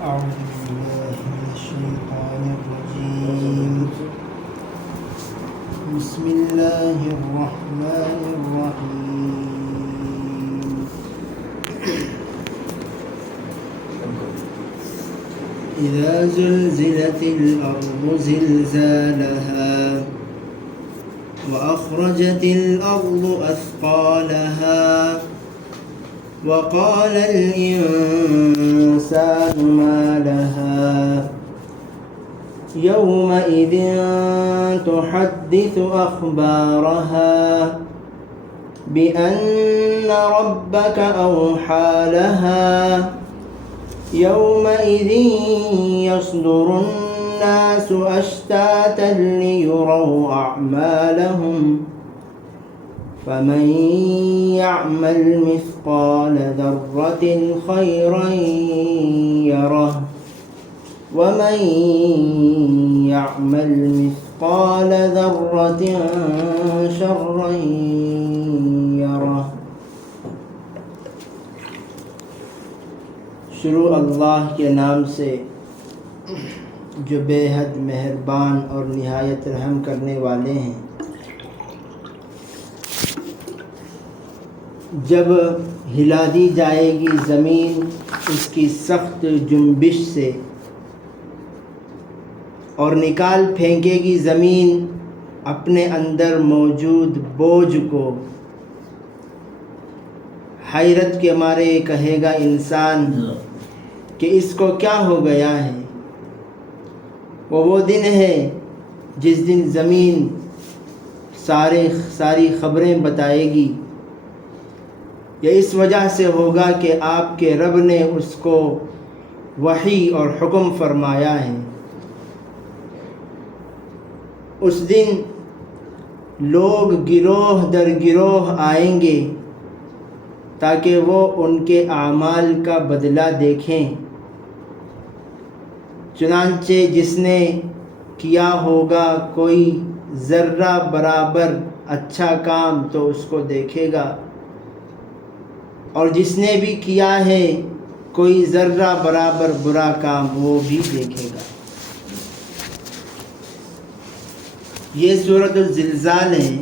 أعوذ بالله من الشيطان الرجيم. بسم الله الرحمن الرحيم. إذا زلزلت الأرض زلزالها وأخرجت الأرض أثقالها وقال الإنسان ما لها يومئذ تحدث أخبارها بأن ربك أوحى لها يومئذ يصدر الناس أشتاتا ليروا أعمالهم فمن يعمل مثقال ذرة خيرا يره ومن يعمل مثقال ذرة شرا يره. شروع اللہ کے نام سے جو بے حد مہربان اور نہایت رحم کرنے والے ہیں. جب ہلا دی جائے گی زمین اس کی سخت جنبش سے اور نکال پھینکے گی زمین اپنے اندر موجود بوجھ کو، حیرت کے مارے کہے گا انسان کہ اس کو کیا ہو گیا ہے. وہ دن ہے جس دن زمین ساری خبریں بتائے گی. یہ اس وجہ سے ہوگا کہ آپ کے رب نے اس کو وحی اور حکم فرمایا ہے. اس دن لوگ گروہ در گروہ آئیں گے تاکہ وہ ان کے اعمال کا بدلہ دیکھیں. چنانچہ جس نے کیا ہوگا کوئی ذرہ برابر اچھا کام تو اس کو دیکھے گا، اور جس نے بھی کیا ہے کوئی ذرہ برابر برا کام وہ بھی دیکھے گا. یہ سورۃ الزلزال ہے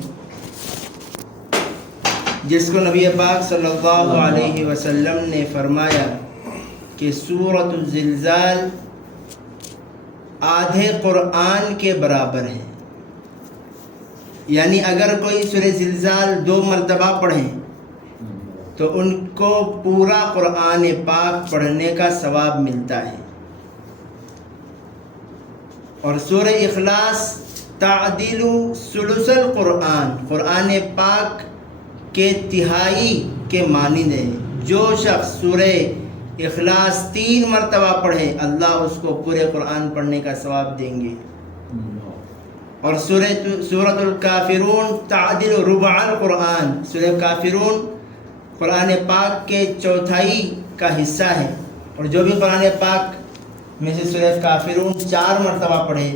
جس کو نبی پاک صلی اللہ علیہ وسلم نے فرمایا کہ سورۃ الزلزال آدھے قرآن کے برابر ہے. یعنی اگر کوئی سورہ زلزال 2 مرتبہ پڑھیں تو ان کو پورا قرآن پاک پڑھنے کا ثواب ملتا ہے. اور سورہ اخلاص تعدیل ثلث القرآن، قرآن پاک کے تہائی کے مانند ہے. جو شخص سورہ اخلاص 3 مرتبہ پڑھے اللہ اس کو پورے قرآن پڑھنے کا ثواب دیں گے. اور سورۃ الکافرون تعدیل ربع القرآن، سورہ کافرون قرآن پاک کے چوتھائی کا حصہ ہے. اور جو بھی قرآن پاک میں سے سورہ کافرون 4 مرتبہ پڑھے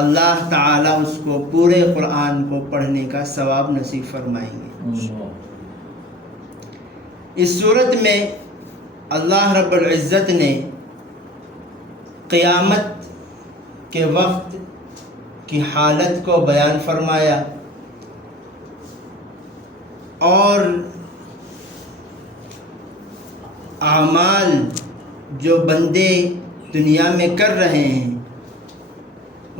اللہ تعالیٰ اس کو پورے قرآن کو پڑھنے کا ثواب نصیب فرمائیں گے. اس صورت میں اللہ رب العزت نے قیامت کے وقت کی حالت کو بیان فرمایا اور اعمال جو بندے دنیا میں کر رہے ہیں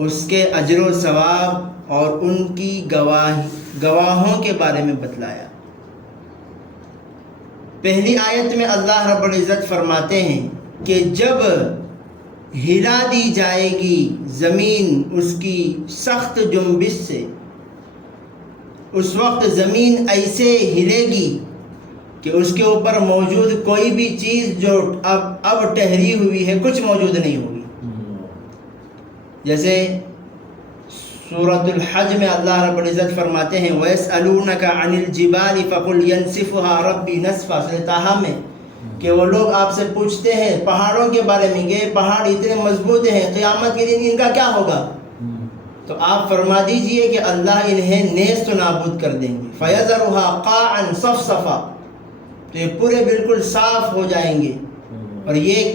اس کے اجر و ثواب اور ان کی گواہوں کے بارے میں بتلایا. پہلی آیت میں اللہ رب العزت فرماتے ہیں کہ جب ہلا دی جائے گی زمین اس کی سخت جنبش سے، اس وقت زمین ایسے ہلے گی کہ اس کے اوپر موجود کوئی بھی چیز جو اب ٹھہری ہوئی ہے کچھ موجود نہیں ہوگی. جیسے سورۃ الحج میں اللہ رب العزت فرماتے ہیں وَيَسْأَلُونَكَ عَنِ الْجِبَالِ فَقُلْ يَنْسِفُهَا رَبِّي نَسْفًا. سورۃ طٰہٰ میں کہ وہ لوگ آپ سے پوچھتے ہیں پہاڑوں کے بارے میں کہ پہاڑ اتنے مضبوط ہیں قیامت کے دن ان کا کیا ہوگا. تو آپ فرما دیجئے کہ اللہ انہیں نیست و نابود کر دیں گے. فَيَذَرُهَا قَاعًا صَفْصَفًا. تو یہ پورے بالکل صاف ہو جائیں گے. اور یہ ایک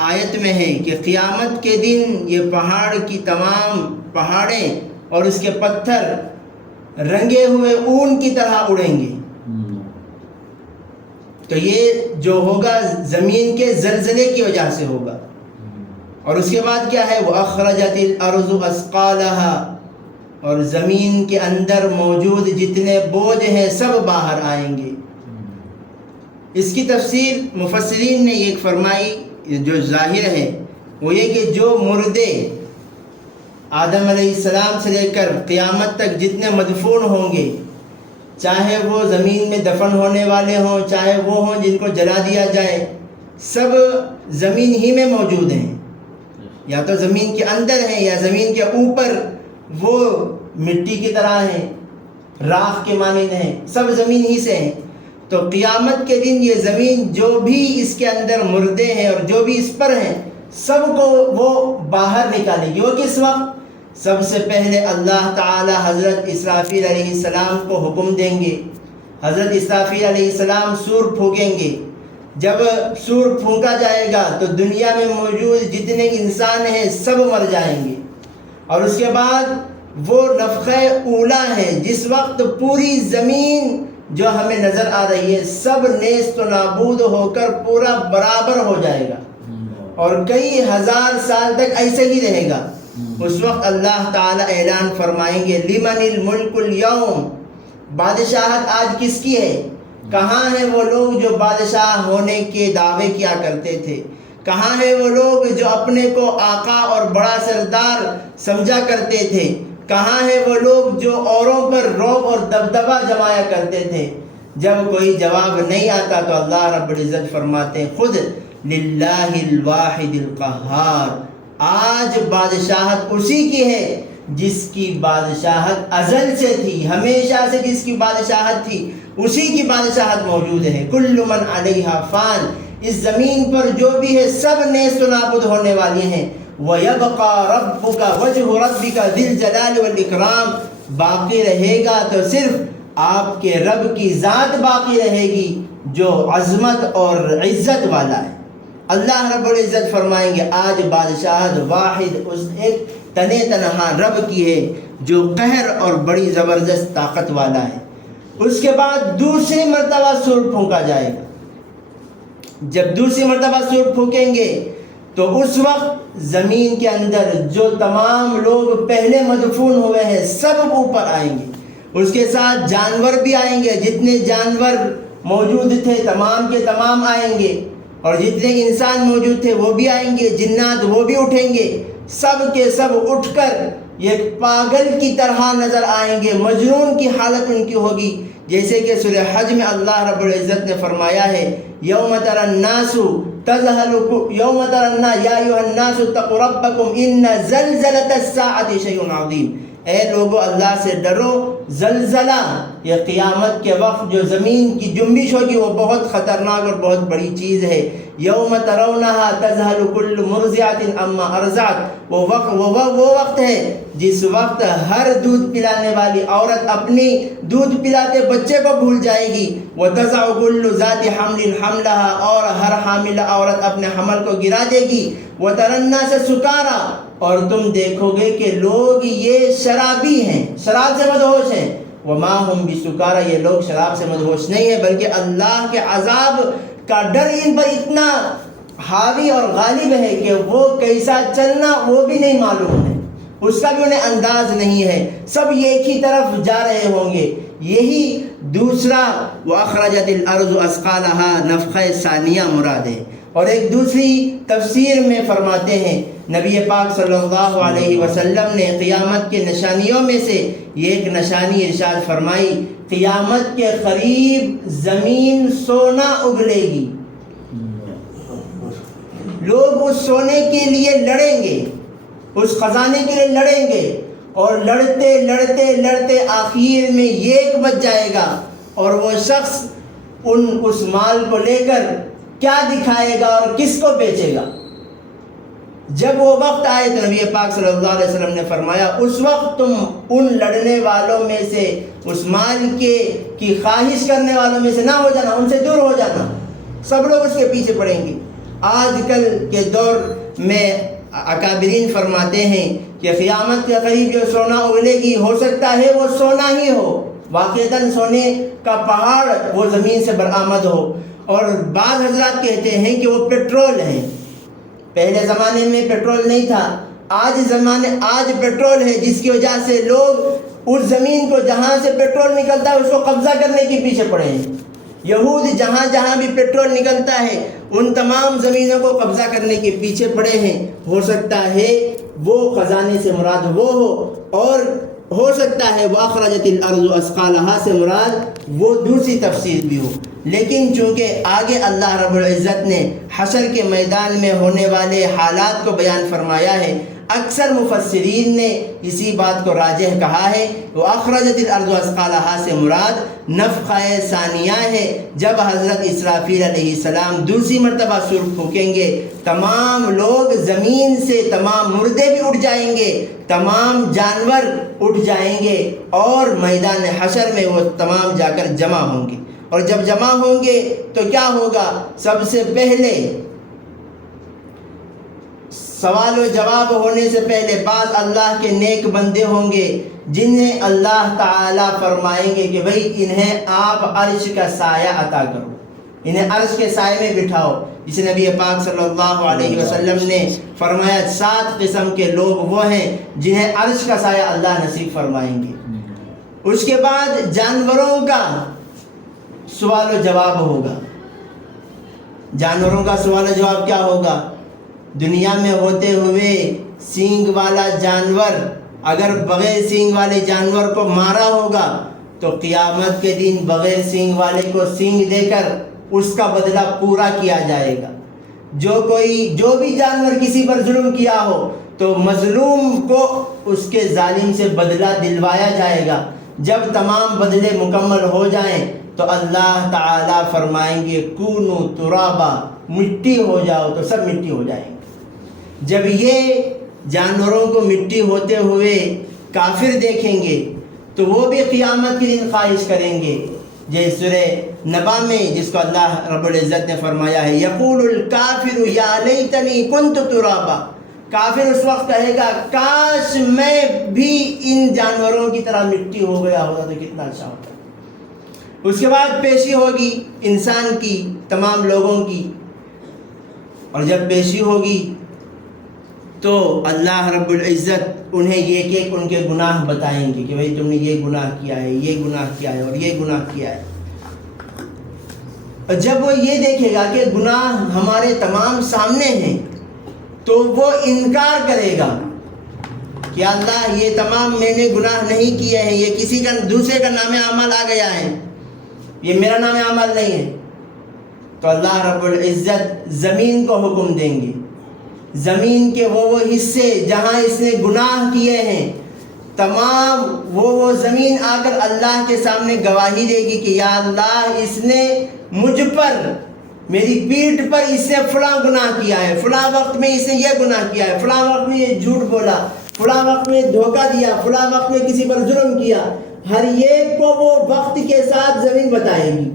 آیت میں ہے کہ قیامت کے دن یہ پہاڑ کی تمام پہاڑیں اور اس کے پتھر رنگے ہوئے اون کی طرح اڑیں گے. تو یہ جو ہوگا زمین کے زلزلے کی وجہ سے ہوگا. اور اس کے بعد کیا ہے؟ وَأَخْرَجَتِ الْأَرْضُ أَثْقَالَهَا، اور زمین کے اندر موجود جتنے بوجھ ہیں سب باہر آئیں گے. اس کی تفسیر مفسرین نے یہ فرمائی جو ظاہر ہے وہ یہ کہ جو مردے آدم علیہ السلام سے لے کر قیامت تک جتنے مدفون ہوں گے، چاہے وہ زمین میں دفن ہونے والے ہوں، چاہے وہ ہوں جن کو جلا دیا جائے، سب زمین ہی میں موجود ہیں. یا تو زمین کے اندر ہیں یا زمین کے اوپر وہ مٹی کی طرح ہیں، راکھ کے مانند ہیں، سب زمین ہی سے ہیں. تو قیامت کے دن یہ زمین جو بھی اس کے اندر مردے ہیں اور جو بھی اس پر ہیں سب کو وہ باہر نکالے گی. وہ کس وقت؟ سب سے پہلے اللہ تعالی حضرت اسرافیل علیہ السلام کو حکم دیں گے. حضرت اسرافیل علیہ السلام سور پھونکیں گے. جب سور پھونکا جائے گا تو دنیا میں موجود جتنے انسان ہیں سب مر جائیں گے. اور اس کے بعد وہ نفخہ اولا ہے جس وقت پوری زمین جو ہمیں نظر آ رہی ہے سب نیست و نابود ہو کر پورا برابر ہو جائے گا اور کئی ہزار سال تک ایسے ہی رہے گا. اس وقت اللہ تعالی اعلان فرمائیں گے لمن الملک اليوم، بادشاہت آج کس کی ہے؟ کہاں ہیں وہ لوگ جو بادشاہ ہونے کے دعوے کیا کرتے تھے؟ کہاں ہیں وہ لوگ جو اپنے کو آقا اور بڑا سردار سمجھا کرتے تھے؟ کہاں ہیں وہ لوگ جو اوروں پر رعب اور دبدبہ جمایا کرتے تھے؟ جب کوئی جواب نہیں آتا تو اللہ رب العزت فرماتے ہیں خود للہ الواحد القہار، آج بادشاہت اسی کی ہے جس کی بادشاہت ازل سے تھی، ہمیشہ سے جس کی بادشاہت تھی اسی کی بادشاہت موجود ہے. کل من علیہا فان، اس زمین پر جو بھی ہے سب نیست و نابود ہونے والے ہیں. وَيَبْقَى رَبُّكَ وَجْهُ رَبِّكَ ذِي الْجَلَالِ وَالْإِكْرَامِ، باقی رہے گا تو صرف آپ کے رب کی ذات باقی رہے گی جو عظمت اور عزت والا ہے. اللہ رب العزت فرمائیں گے آج بادشاہت واحد اس ایک تنے تنہا رب کی ہے جو قہر اور بڑی زبردست طاقت والا ہے. اس کے بعد دوسری مرتبہ سور پھونکا جائے گا. جب دوسری مرتبہ سور پھونکیں گے تو اس وقت زمین کے اندر جو تمام لوگ پہلے مدفون ہوئے ہیں سب اوپر آئیں گے. اس کے ساتھ جانور بھی آئیں گے، جتنے جانور موجود تھے تمام کے تمام آئیں گے، اور جتنے انسان موجود تھے وہ بھی آئیں گے، جنات وہ بھی اٹھیں گے. سب کے سب اٹھ کر ایک پاگل کی طرح نظر آئیں گے، مجنون کی حالت ان کی ہوگی. جیسے کہ سورہ حج میں اللہ رب العزت نے فرمایا ہے یوم تری الناس تذہل یوم تری الناس یا ایھا الناس اتقوا ربکم ان زلزلۃ الساعۃ شیء عظیم، اے لوگو اللہ سے ڈرو، زلزلہ یہ قیامت کے وقت جو زمین کی جنبش ہوگی وہ بہت خطرناک اور بہت بڑی چیز ہے. یوم ترونہا تذہل کل مرضعۃ عما ارضعت، وہ وقت ہے جس وقت ہر دودھ پلانے والی عورت اپنی دودھ پلاتے بچے کو بھول جائے گی. وتضع کل ذات حمل حملها، اور ہر حامل عورت اپنے حمل کو گرا دے گی. وتری الناس سکارا، اور تم دیکھو گے کہ لوگ یہ شرابی ہیں، شراب سے مدہوش ہیں. وما هم بسکارا، یہ لوگ شراب سے مدہوش نہیں ہیں بلکہ اللہ کے عذاب کا ڈر ان پر اتنا حاوی اور غالب ہے کہ وہ کیسا چلنا وہ بھی نہیں معلوم ہے، اس کا بھی انہیں انداز نہیں ہے. سب ایک ہی طرف جا رہے ہوں گے. یہی دوسرا وَأَخْرَجَتِ الْأَرْضُ أَثْقَالَهَا نفخہ ثانیہ مراد ہے. اور ایک دوسری تفسیر میں فرماتے ہیں نبی پاک صلی اللہ علیہ وسلم نے قیامت کے نشانیوں میں سے یہ ایک نشانی ارشاد فرمائی قیامت کے قریب زمین سونا اگلے گی. لوگ اس سونے کے لیے لڑیں گے، اس خزانے کے لیے لڑیں گے، اور لڑتے لڑتے لڑتے آخر میں ایک بچ جائے گا اور وہ شخص اس مال کو لے کر کیا دکھائے گا اور کس کو بیچے گا. جب وہ وقت آئے تو نبی پاک صلی اللہ علیہ وسلم نے فرمایا اس وقت تم ان لڑنے والوں میں سے، اس مال کی خواہش کرنے والوں میں سے نہ ہو جانا، ان سے دور ہو جانا. سب لوگ اس کے پیچھے پڑیں گے. آج کل کے دور میں اکابرین فرماتے ہیں کہ قیامت کے قریب جو سونا اگلے گی ہو سکتا ہے وہ سونا ہی ہو، واقعتاً سونے کا پہاڑ وہ زمین سے برآمد ہو، اور بعض حضرات کہتے ہیں کہ وہ پیٹرول ہیں۔ پہلے زمانے میں پیٹرول نہیں تھا، آج پیٹرول ہے، جس کی وجہ سے لوگ اس زمین کو جہاں سے پیٹرول نکلتا ہے اس کو قبضہ کرنے کے پیچھے پڑے ہیں۔ یہود جہاں جہاں بھی پیٹرول نکلتا ہے ان تمام زمینوں کو قبضہ کرنے کے پیچھے پڑے ہیں۔ ہو سکتا ہے وہ خزانے سے مراد وہ ہو، اور ہو سکتا ہے وَأَخْرَجَتِ الْأَرْضُ أَثْقَالَهَا سے مراد وہ دوسری تفسیر بھی ہو، لیکن چونکہ آگے اللہ رب العزت نے حشر کے میدان میں ہونے والے حالات کو بیان فرمایا ہے، اکثر مفسرین نے اسی بات کو راجح کہا ہے۔ وَأَخْرَجَتِ الْأَرْضُ أَثْقَالَهَا سے مراد نفخہ ثانیہ ہے، جب حضرت اسرافیل علیہ السلام دوسری مرتبہ سور پھونکیں گے، تمام لوگ زمین سے، تمام مردے بھی اٹھ جائیں گے، تمام جانور اٹھ جائیں گے، اور میدان حشر میں وہ تمام جا کر جمع ہوں گے۔ اور جب جمع ہوں گے تو کیا ہوگا؟ سب سے پہلے سوال و جواب ہونے سے پہلے بعض اللہ کے نیک بندے ہوں گے جنہیں اللہ تعالیٰ فرمائیں گے کہ بھئی انہیں آپ عرش کا سایہ عطا کرو، انہیں عرش کے سائے میں بٹھاؤ۔ جس نبی پاک صلی اللہ علیہ وسلم نے فرمایا 7 قسم کے لوگ وہ ہیں جنہیں عرش کا سایہ اللہ نصیب فرمائیں گے۔ اس کے بعد جانوروں کا سوال و جواب ہوگا۔ جانوروں کا سوال و جواب کیا ہوگا؟ دنیا میں ہوتے ہوئے سینگ والا جانور اگر بغیر سینگ والے جانور کو مارا ہوگا تو قیامت کے دن بغیر سینگ والے کو سینگ دے کر اس کا بدلہ پورا کیا جائے گا۔ جو بھی جانور کسی پر ظلم کیا ہو تو مظلوم کو اس کے ظالم سے بدلہ دلوایا جائے گا۔ جب تمام بدلے مکمل ہو جائیں تو اللہ تعالیٰ فرمائیں گے کونو ترابا، مٹی ہو جاؤ، تو سب مٹی ہو جائیں گے۔ جب یہ جانوروں کو مٹی ہوتے ہوئے کافر دیکھیں گے تو وہ بھی قیامت کے دن خواہش کریں گے، جیسے سورہ نبا میں جس کو اللہ رب العزت نے فرمایا ہے یقول الکافر یا لیتنی کنت ترابا، کافر اس وقت کہے گا کاش میں بھی ان جانوروں کی طرح مٹی ہو گیا ہوتا تو کتنا اچھا ہوتا۔ اس کے بعد پیشی ہوگی انسان کی، تمام لوگوں کی، اور جب پیشی ہوگی تو اللہ رب العزت انہیں ایک ایک ان کے گناہ بتائیں گے کہ بھئی تم نے یہ گناہ کیا ہے، یہ گناہ کیا ہے اور یہ گناہ کیا ہے۔ اور جب وہ یہ دیکھے گا کہ گناہ ہمارے تمام سامنے ہیں تو وہ انکار کرے گا کہ اللہ یہ تمام میں نے گناہ نہیں کیے ہیں، یہ کسی کا دوسرے کا نام اعمال آ گیا ہے، یہ میرا نام اعمال نہیں ہے۔ تو اللہ رب العزت زمین کو حکم دیں گے، زمین کے وہ حصے جہاں اس نے گناہ کیے ہیں تمام وہ زمین آ کر اللہ کے سامنے گواہی دے گی کہ یا اللہ اس نے مجھ پر، میری پیٹھ پر اس نے فلاں گناہ کیا ہے، فلاں وقت میں اس نے یہ گناہ کیا ہے، فلاں وقت میں یہ جھوٹ بولا، فلاں وقت میں دھوکہ دیا، فلاں وقت میں کسی پر ظلم کیا۔ ہر ایک کو وہ وقت کے ساتھ زمین بتائے گی۔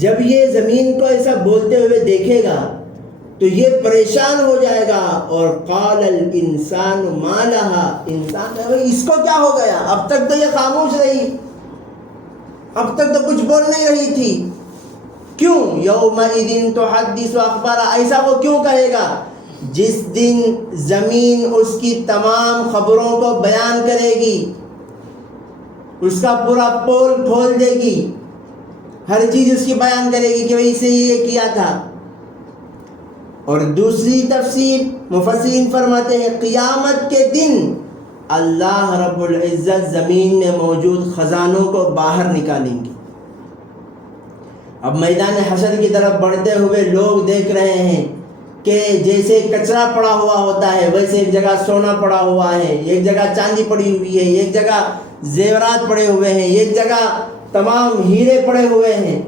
جب یہ زمین کو ایسا بولتے ہوئے دیکھے گا تو یہ پریشان ہو جائے گا، اور قال الانسان ما لہا، انسان کہے بھئی اس کو کیا ہو گیا، اب تک تو یہ خاموش رہی، اب تک تو کچھ بول نہیں رہی تھی، کیوں؟ یومئذ تحدث اخبارا، ایسا وہ کیوں کہے گا؟ جس دن زمین اس کی تمام خبروں کو بیان کرے گی، اس کا پورا پول کھول دے گی، ہر چیز اس کی بیان کرے گی کہ بھئی اسے یہ کیا تھا۔ اور دوسری تفسیر مفسرین فرماتے ہیں قیامت کے دن اللہ رب العزت زمین میں موجود خزانوں کو باہر نکالیں گے۔ اب میدان حشر کی طرف بڑھتے ہوئے لوگ دیکھ رہے ہیں کہ جیسے کچرا پڑا ہوا ہوتا ہے ویسے ایک جگہ سونا پڑا ہوا ہے، ایک جگہ چاندی پڑی ہوئی ہے، ایک جگہ زیورات پڑے ہوئے ہیں، ایک جگہ تمام ہیرے پڑے ہوئے ہیں۔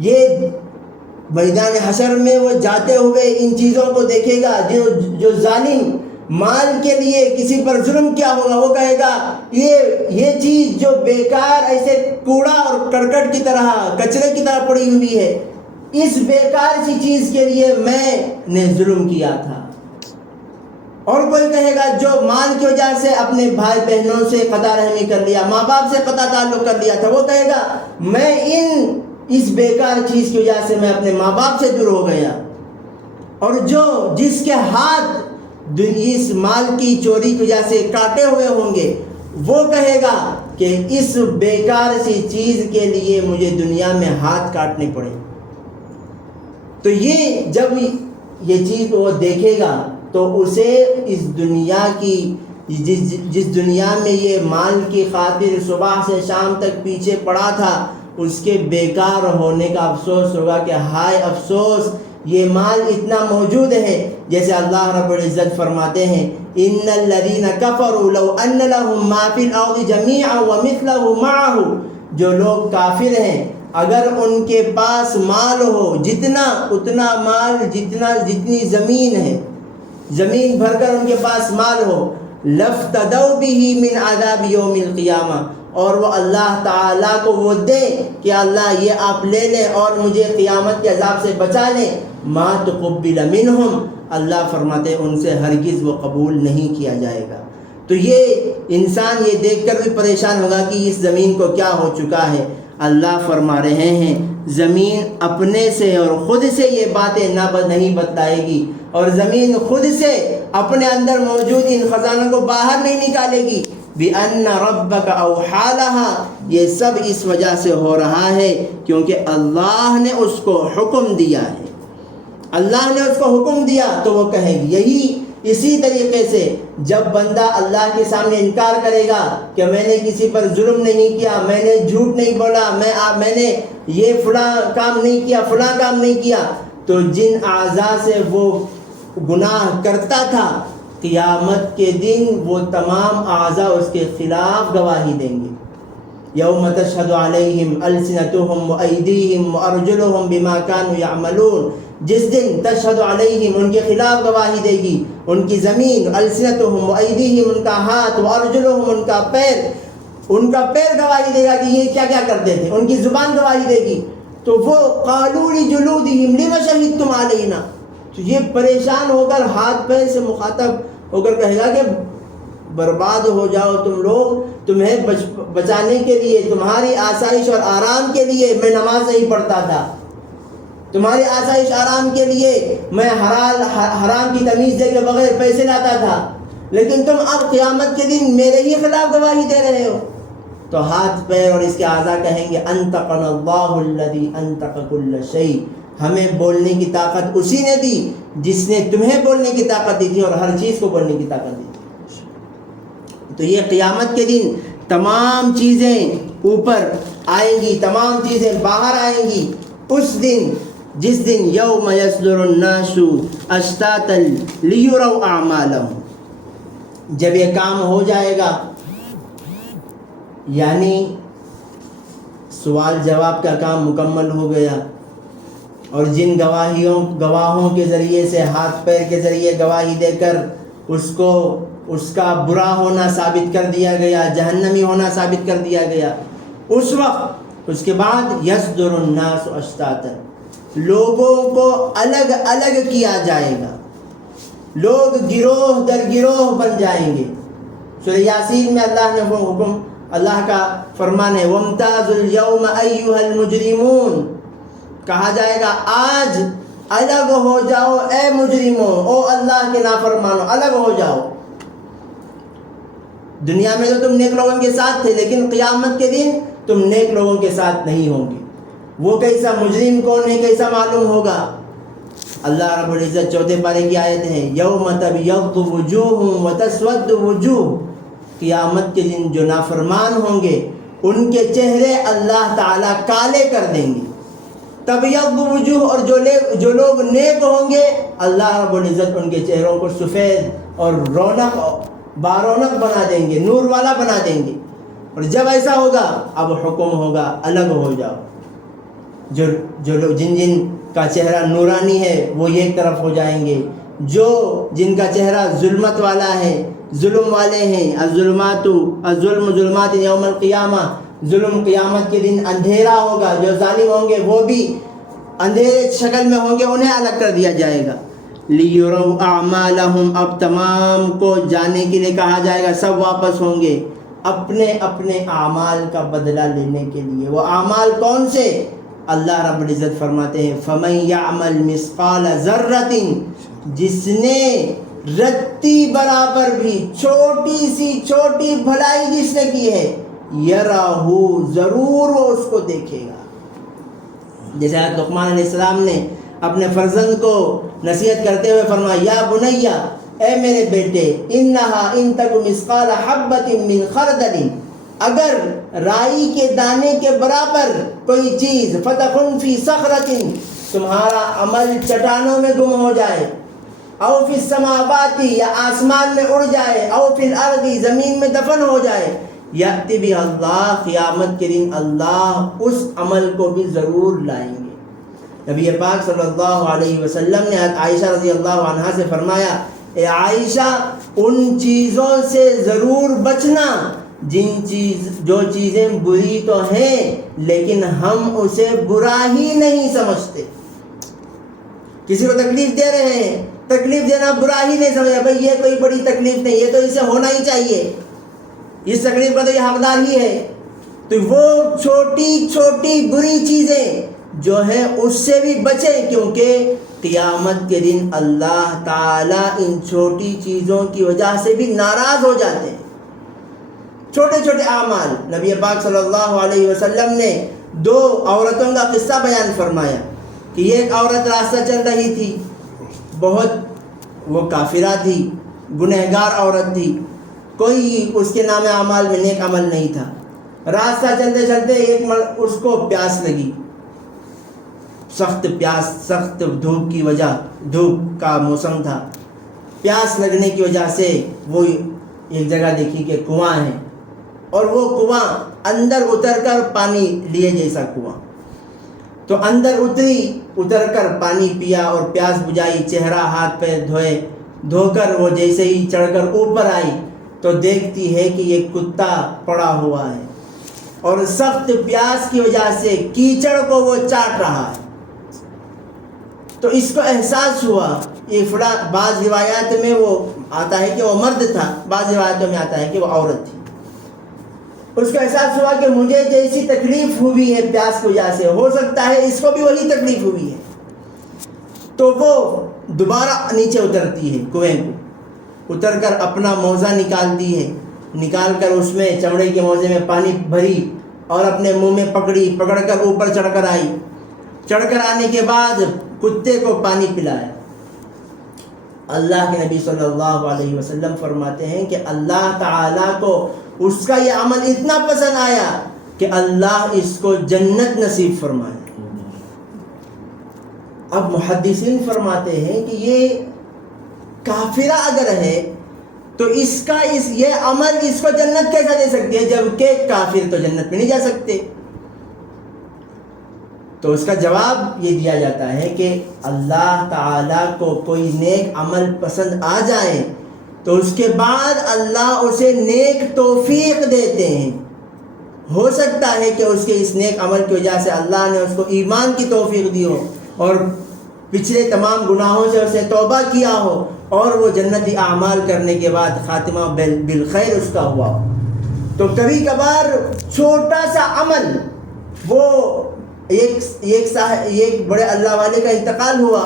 یہ میدان حشر میں وہ جاتے ہوئے ان چیزوں کو دیکھے گا۔ جو ظالم مال کے لیے کسی پر ظلم کیا ہوگا وہ کہے گا یہ چیز جو بیکار ایسے کوڑا اور کرکٹ کی طرح، کچرے کی طرح پڑی ہوئی ہے، اس بیکار سی چیز کے لیے میں نے ظلم کیا تھا۔ اور کوئی کہے گا جو مال کی وجہ سے اپنے بھائی بہنوں سے قطع رحمی کر لیا، ماں باپ سے قطع تعلق کر لیا تھا، وہ کہے گا میں اس بیکار چیز کی وجہ سے میں اپنے ماں باپ سے دور ہو گیا۔ اور جس کے ہاتھ اس مال کی چوری کی وجہ سے کاٹے ہوئے ہوں گے، وہ کہے گا کہ اس بیکار سی چیز کے لیے مجھے دنیا میں ہاتھ کاٹنے پڑے۔ تو یہ جب یہ چیز وہ دیکھے گا تو اسے اس دنیا کی جس دنیا میں یہ مال کی خاطر صبح سے شام تک پیچھے پڑا تھا، اس کے بیکار ہونے کا افسوس ہوگا کہ ہائے افسوس، یہ مال اتنا موجود ہے۔ جیسے اللہ رب العزت فرماتے ہیں ان الذین کفروا لو ان لهم ما فی الارض جميعا ومثله معه، جو لوگ کافر ہیں اگر ان کے پاس مال ہو اتنا مال جتنی زمین ہے، زمین بھر کر ان کے پاس مال ہو، لفتدوا به من عذاب یوم القیامہ، اور وہ اللہ تعالیٰ کو وہ دے کہ اللہ یہ آپ لے لیں اور مجھے قیامت کے عذاب سے بچا لیں، ما تقبل منہم، اللہ فرماتے ہیں ان سے ہرگز وہ قبول نہیں کیا جائے گا۔ تو یہ انسان یہ دیکھ کر بھی پریشان ہوگا کہ اس زمین کو کیا ہو چکا ہے۔ اللہ فرما رہے ہیں زمین اپنے سے اور خود سے یہ باتیں نہیں بتلائے گی، اور زمین خود سے اپنے اندر موجود ان خزانوں کو باہر نہیں نکالے گی۔ بِأَنَّ رَبَّكَ أَوْحَىٰ لَهَا، یہ سب اس وجہ سے ہو رہا ہے کیونکہ اللہ نے اس کو حکم دیا ہے۔ اللہ نے اس کو حکم دیا تو وہ کہے گی۔ اسی طریقے سے جب بندہ اللہ کے سامنے انکار کرے گا کہ میں نے کسی پر ظلم نہیں کیا، میں نے جھوٹ نہیں بولا، میں نے یہ فلاں کام نہیں کیا، فلاں کام نہیں کیا، تو جن اعضاء سے وہ گناہ کرتا تھا قیامت کے دن وہ تمام اعضاء اس کے خلاف گواہی دیں گے۔ یوم تشہد علیہم السنتہم وایدیہم وارجلہم بما کانوا یعملون، جس دن تشہد علیہم ان کے خلاف گواہی دے گی ان کی زمین، السنتہم وایدیہم ان کا ہاتھ، وارجلہم ان کا پیر گواہی دے گا کہ یہ کیا کیا کرتے تھے، ان کی زبان گواہی دے گی۔ تو وہ قالوا لجلودہم لم شہدتم علینا، تو یہ پریشان ہو کر ہاتھ پیر سے مخاطب ہو کر کہے گا کہ برباد ہو جاؤ تم لوگ، تمہیں بچانے کے لیے، تمہاری آسائش اور آرام کے لیے میں نماز نہیں پڑھتا تھا، تمہاری آسائش آرام کے لیے میں حرام کی تمیز دے کے بغیر پیسے لاتا تھا، لیکن تم اب قیامت کے دن میرے ہی خلاف گواہی دے رہے ہو۔ تو ہاتھ پیر اور اس کے اعضاء کہیں گے انطقنا اللہ الذی انطق کل شیء، ہمیں بولنے کی طاقت اسی نے دی جس نے تمہیں بولنے کی طاقت دی تھی اور ہر چیز کو بولنے کی طاقت دی تھی۔ تو یہ قیامت کے دن تمام چیزیں اوپر آئیں گی، تمام چیزیں باہر آئیں گی اس دن، جس دن یوم یصدر الناس اشتاتا لیروا اعمالهم، جب یہ کام ہو جائے گا، یعنی سوال جواب کا کام مکمل ہو گیا، اور جن گواہوں کے ذریعے سے ہاتھ پیر کے ذریعے گواہی دے کر اس کا برا ہونا ثابت کر دیا گیا، جہنمی ہونا ثابت کر دیا گیا، اس وقت اس کے بعد یصدر الناس اشتاتا، لوگوں کو الگ الگ کیا جائے گا، لوگ گروہ در گروہ بن جائیں گے۔ سورہ یاسین میں اللہ نے وہ حکم، اللہ کا فرمان ہے وَامْتَازُوا الْيَوْمَ أَيُّهَا الْمُجْرِمُونَ، کہا جائے گا آج الگ ہو جاؤ اے مجرموں، او اللہ کے نافرمانوں، الگ ہو جاؤ۔ دنیا میں تو تم نیک لوگوں کے ساتھ تھے، لیکن قیامت کے دن تم نیک لوگوں کے ساتھ نہیں ہوں گے۔ وہ کیسا مجرم کون ہے کیسا معلوم ہوگا؟ اللہ رب العزت چوتھے پارے کی آیت ہے یوم تبیض وجوہ وتسود وجوہ، قیامت کے دن جو نافرمان ہوں گے ان کے چہرے اللہ تعالیٰ کالے کر دیں گے۔ تبیض وجوہ، اور جو لوگ نیک ہوں گے اللہ رب العزت ان کے چہروں کو سفید اور بارونق بنا دیں گے، نور والا بنا دیں گے۔ اور جب ایسا ہوگا اب حکم ہوگا الگ ہو جاؤ، جن کا چہرہ نورانی ہے وہ ایک طرف ہو جائیں گے، جن کا چہرہ ظلمت والا ہے، ظلم والے ہیں، الظلم ظلمات یوم القیامہ، ظلم قیامت کے دن اندھیرا ہوگا، جو ظالم ہوں گے وہ بھی اندھیرے شکل میں ہوں گے انہیں الگ کر دیا جائے گا. لیروا اعمالہم، اب تمام کو جانے کے لیے کہا جائے گا، سب واپس ہوں گے اپنے اپنے اعمال کا بدلہ لینے کے لیے. وہ اعمال کون سے؟ اللہ رب العزت فرماتے ہیں فَمَن يَعْمَلْ مِثْقَالَ ذَرَّةٍ، جس نے رتی برابر بھی چھوٹی سی چھوٹی بھلائی جس نے کی ہے، یراہو، ضرور وہ اس کو دیکھے گا. جیسے حضرت لقمان علیہ السلام نے اپنے فرزند کو نصیحت کرتے ہوئے فرمایا یا بنیا، اے میرے بیٹے، انہا ان تک مثقال حبۃ من خردل، اگر رائی کے دانے کے برابر کوئی چیز، فتکن فی صخرۃ، تمہارا عمل چٹانوں میں گم ہو جائے، او فی السماوات، یا آسمان میں اڑ جائے، او فی الارض، زمین میں دفن ہو جائے، یأتی بہ اللہ، قیامت کے دن اللہ اس عمل کو بھی ضرور لائیں گے. نبی پاک صلی اللہ علیہ وسلم نے عائشہ رضی اللہ عنہا سے فرمایا، اے عائشہ، ان چیزوں سے ضرور بچنا جو چیزیں بری تو ہیں لیکن ہم اسے برا ہی نہیں سمجھتے. کسی کو تکلیف دے رہے ہیں، تکلیف دینا برا ہی نہیں سمجھا، بھائی یہ کوئی بڑی تکلیف نہیں، یہ تو اسے ہونا ہی چاہیے، اس تکلیف کا تو یہ حقدار ہی ہے. تو وہ چھوٹی چھوٹی بری چیزیں جو ہیں اس سے بھی بچیں، کیونکہ قیامت کے دن اللہ تعالیٰ ان چھوٹی چیزوں کی وجہ سے بھی ناراض ہو جاتے ہیں. چھوٹے چھوٹے اعمال، نبی پاک صلی اللہ علیہ وسلم نے 2 عورتوں کا قصہ بیان فرمایا کہ ایک عورت راستہ چل رہی تھی، بہت وہ کافرہ تھی، گنہگار عورت تھی، کوئی اس کے نام اعمال میں نیک عمل نہیں تھا. راستہ چلتے چلتے اس کو پیاس لگی، سخت پیاس، سخت دھوپ کی وجہ، دھوپ کا موسم تھا، پیاس لگنے کی وجہ سے وہ ایک جگہ دیکھی کہ کنواں ہے، اور وہ کنواں اندر اتر کر پانی لیے جیسا کنواں. تو اندر اتر کر پانی پیا اور پیاس بجھائی، چہرہ ہاتھ پیر دھو کر وہ جیسے ہی چڑھ کر اوپر آئی تو دیکھتی ہے کہ یہ کتا پڑا ہوا ہے اور سخت پیاس کی وجہ سے کیچڑ کو وہ چاٹ رہا ہے. تو اس کو احساس ہوا، یہ بعض روایات میں وہ آتا ہے کہ وہ مرد تھا، بعض روایتوں میں آتا ہے کہ وہ عورت تھی. اس کو احساس ہوا کہ مجھے جیسی تکلیف ہوئی ہے پیاس کی وجہ سے، ہو سکتا ہے اس کو بھی وہی تکلیف ہوئی ہے. تو وہ دوبارہ نیچے اترتی ہے، کنویں کو اتر کر اپنا موزہ نکالتی ہے، نکال کر اس میں چمڑے کے موزے میں پانی بھری اور اپنے منہ میں پکڑ کر اوپر چڑھ کر آئی. چڑھ کر آنے کے بعد کتے کو پانی پلایا. اللہ کے نبی صلی اللہ علیہ وسلم فرماتے ہیں کہ اللہ تعالیٰ کو اس کا یہ عمل اتنا پسند آیا کہ اللہ اس کو جنت نصیب فرمائے. اب محدثین فرماتے ہیں کہ یہ کافرہ اگر ہے تو یہ عمل اس کو جنت کیسا دے سکتی ہے، جبکہ کافر تو جنت میں نہیں جا سکتے. تو اس کا جواب یہ دیا جاتا ہے کہ اللہ تعالیٰ کو کوئی نیک عمل پسند آ جائے تو اس کے بعد اللہ اسے نیک توفیق دیتے ہیں. ہو سکتا ہے کہ اس کے اس نیک عمل کی وجہ سے اللہ نے اس کو ایمان کی توفیق دی ہو اور پچھلے تمام گناہوں سے اسے توبہ کیا ہو اور وہ جنتی اعمال کرنے کے بعد خاتمہ بالخیر اس کا ہوا ہو. تو کبھی کبھار چھوٹا سا عمل، وہ ایک بڑے اللہ والے کا انتقال ہوا،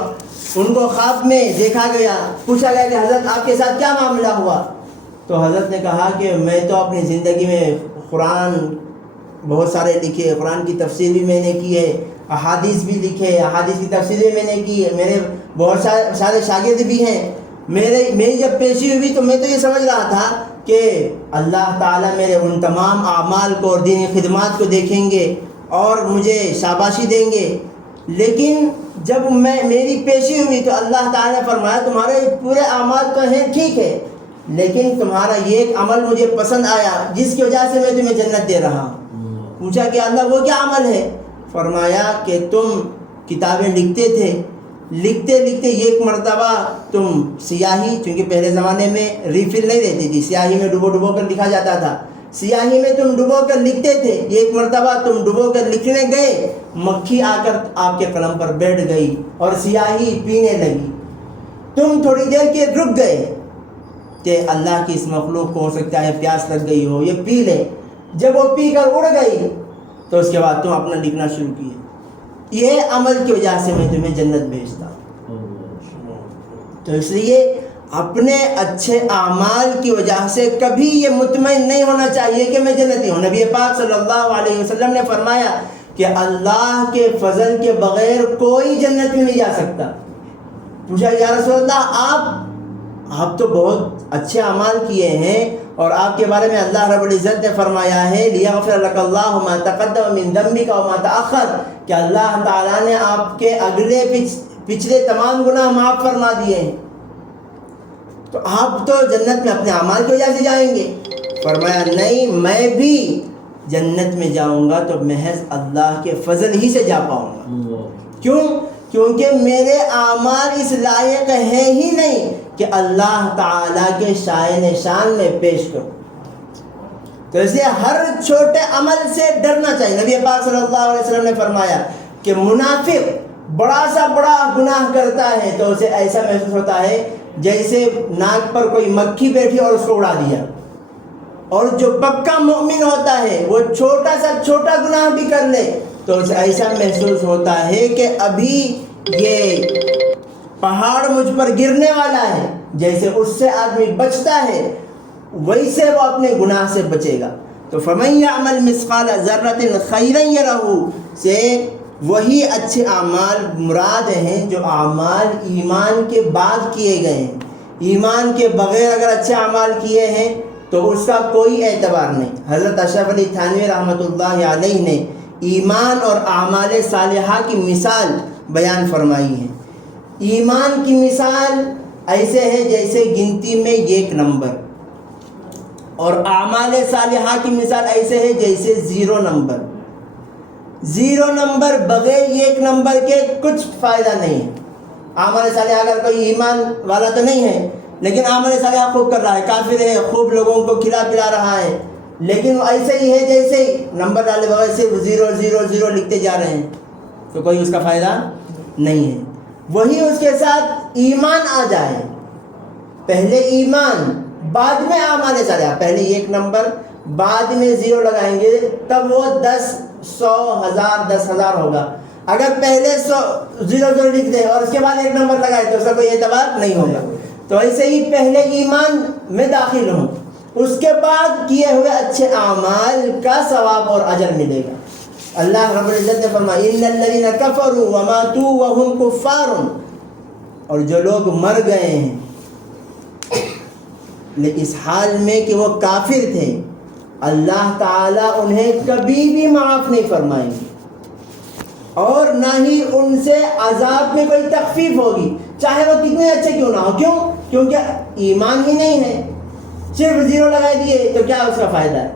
ان کو خواب میں دیکھا گیا، پوچھا گیا کہ حضرت آپ کے ساتھ کیا معاملہ ہوا؟ تو حضرت نے کہا کہ میں تو اپنی زندگی میں قرآن بہت سارے لکھے، قرآن کی تفسیر بھی میں نے کی ہے، احادیث بھی لکھے، احادیث کی تفسیر بھی میں نے کی ہے، میرے بہت سارے شاگرد بھی ہیں. میری جب پیشی ہوئی تو میں تو یہ سمجھ رہا تھا کہ اللہ تعالیٰ میرے ان تمام اعمال کو اور دینی خدمات کو دیکھیں گے اور مجھے شاباشی دیں گے. لیکن جب میری پیشی ہوئی تو اللہ تعالیٰ نے فرمایا تمہارے پورے اعمال تو ہیں ٹھیک ہے، لیکن تمہارا یہ ایک عمل مجھے پسند آیا جس کی وجہ سے میں تمہیں جنت دے رہا ہوں. پوچھا کہ اللہ وہ کیا عمل ہے؟ فرمایا کہ تم کتابیں لکھتے تھے، لکھتے ایک مرتبہ تم سیاہی، چونکہ پہلے زمانے میں ریفل نہیں رہتی تھی، سیاہی میں ڈبو کر لکھا جاتا تھا، سیاہی میں تم ڈبو کر لکھتے تھے. ایک مرتبہ تم ڈبو کر لکھنے گئے، مکھی آ کر آپ کے قلم پر بیٹھ گئی اور سیاہی پینے لگی، تم تھوڑی دیر کے رک گئے کہ اللہ کی اس مخلوق کو ہو سکتا ہے پیاس لگ گئی ہو، یہ پی لے، جب وہ پی کر اڑ گئی تو اس کے بعد تم اپنا لکھنا شروع کیے، یہ عمل کی وجہ سے میں تمہیں جنت بھیجتا ہوں۔ تو اس لیے اپنے اچھے اعمال کی وجہ سے کبھی یہ مطمئن نہیں ہونا چاہیے کہ میں جنتی ہوں۔ نبی پاک صلی اللہ علیہ وسلم نے فرمایا کہ اللہ کے فضل کے بغیر کوئی جنت میں نہیں جا سکتا۔ پوچھا یا رسول اللہ آپ تو بہت اچھے اعمال کیے ہیں اور آپ کے بارے میں اللہ رب العزت نے فرمایا ہے لیغفر لک اللہ ما تقدم من ذنبک وما تأخر، کہ اللہ تعالیٰ نے آپ کے اگلے پچھلے تمام گناہ معاف فرما دیے ہیں، تو آپ تو جنت میں اپنے اعمال کی وجہ سے جائیں گے؟ فرمایا نہیں، میں بھی جنت میں جاؤں گا تو محض اللہ کے فضل ہی سے جا پاؤں گا۔ کیوں؟ کیونکہ میرے اعمال اس لائق ہیں ہی نہیں کہ اللہ تعالیٰ کے شائن شان میں پیش کروں۔ تو اس لیے ہر چھوٹے عمل سے ڈرنا چاہیے۔ نبی پاک صلی اللہ علیہ وسلم نے فرمایا کہ منافق بڑا سا بڑا گناہ کرتا ہے تو اسے ایسا محسوس ہوتا ہے جیسے ناک پر کوئی مکھی بیٹھی اور اس کو اڑا دیا، اور جو پکا مومن ہوتا ہے وہ چھوٹا سا چھوٹا گناہ بھی کر لے تو اسے ایسا محسوس ہوتا ہے کہ ابھی یہ پہاڑ مجھ پر گرنے والا ہے، جیسے اس سے آدمی بچتا ہے ویسے وہ اپنے گناہ سے بچے گا۔ تو فَمَن يَعْمَلْ مِثْقَالَ ذَرَّةٍ خَيْرًا يَرَهُ سے وہی اچھے اعمال مراد ہیں جو اعمال ایمان کے بعد کیے گئے ہیں۔ ایمان کے بغیر اگر اچھے اعمال کیے ہیں تو اس کا کوئی اعتبار نہیں۔ حضرت اشرف علی تھانوی رحمۃ اللہ علیہ نے ایمان اور اعمال صالحہ کی مثال بیان فرمائی ہے۔ ایمان کی مثال ایسے ہے جیسے گنتی میں 1 نمبر، اور اعمال صالحہ کی مثال ایسے ہے جیسے 0 نمبر۔ 0 نمبر بغیر 1 نمبر کے کچھ فائدہ نہیں ہے۔ اعمال صالحہ اگر کوئی ایمان والا تو نہیں ہے لیکن اعمال صالحہ خوب کر رہا ہے، کافر ہے، خوب لوگوں کو کھلا پلا رہا ہے، لیکن وہ ایسے ہی ہے جیسے نمبر ڈالے بغیر صرف 0 0 0 لکھتے جا رہے ہیں، تو کوئی اس کا فائدہ نہیں ہے۔ وہی اس کے ساتھ ایمان آ جائے، پہلے ایمان بعد میں اعمال صالحہ، پہلے 1 نمبر بعد میں 0 لگائیں گے تب وہ 10 100 1000 10,000 ہوگا۔ اگر پہلے 0 0 لکھ دیں اور اس کے بعد 1 نمبر لگائے تو اس کا کوئی اعتبار نہیں ہوگا۔ تو ایسے ہی پہلے ایمان میں داخل ہوں، اس کے بعد کیے ہوئے اچھے اعمال کا ثواب اور اجر ملے گا۔ اللہ رب العزت نے فرمایا ان الذین کفروا وماتوا وهم کفار، اور جو لوگ مر گئے ہیں اس حال میں کہ وہ کافر تھے، اللہ تعالیٰ انہیں کبھی بھی معاف نہیں فرمائیں گے اور نہ ہی ان سے عذاب میں کوئی تخفیف ہوگی، چاہے وہ کتنے اچھے کیوں نہ ہو۔ کیوں؟ کیونکہ ایمان ہی نہیں ہے، صرف 0 لگا دیے تو کیا اس کا فائدہ ہے؟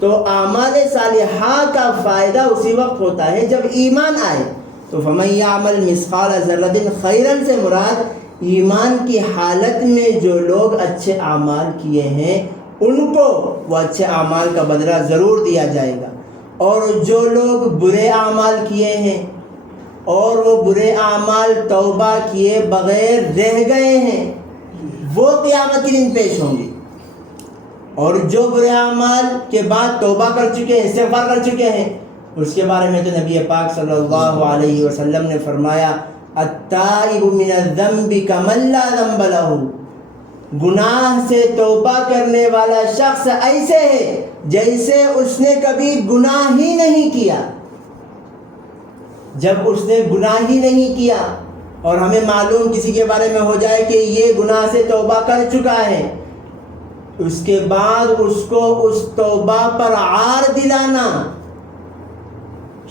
تو اعمال صالحہ کا فائدہ اسی وقت ہوتا ہے جب ایمان آئے۔ تو فَمَن يَعْمَلْ مِثْقَالَ ذَرَّةٍ خَيْرًا سے مراد ایمان کی حالت میں جو لوگ اچھے اعمال کیے ہیں ان کو وہ اچھے اعمال کا بدلہ ضرور دیا جائے گا، اور جو لوگ برے اعمال کیے ہیں اور وہ برے اعمال توبہ کیے بغیر رہ گئے ہیں وہ قیامت کے دن پیش ہوں گے، اور جو برے اعمال کے بعد توبہ کر چکے ہیں، استغفار کر چکے ہیں، اس کے بارے میں تو نبی پاک صلی اللہ علیہ وسلم نے فرمایا التائب من الذنب کمن لا ذنب لہ، گناہ سے توبہ کرنے والا شخص ایسے ہے جیسے اس نے کبھی گناہ ہی نہیں کیا۔ جب اس نے گناہ ہی نہیں کیا اور ہمیں معلوم کسی کے بارے میں ہو جائے کہ یہ گناہ سے توبہ کر چکا ہے، اس کے بعد اس کو اس توبہ پر عار دلانا،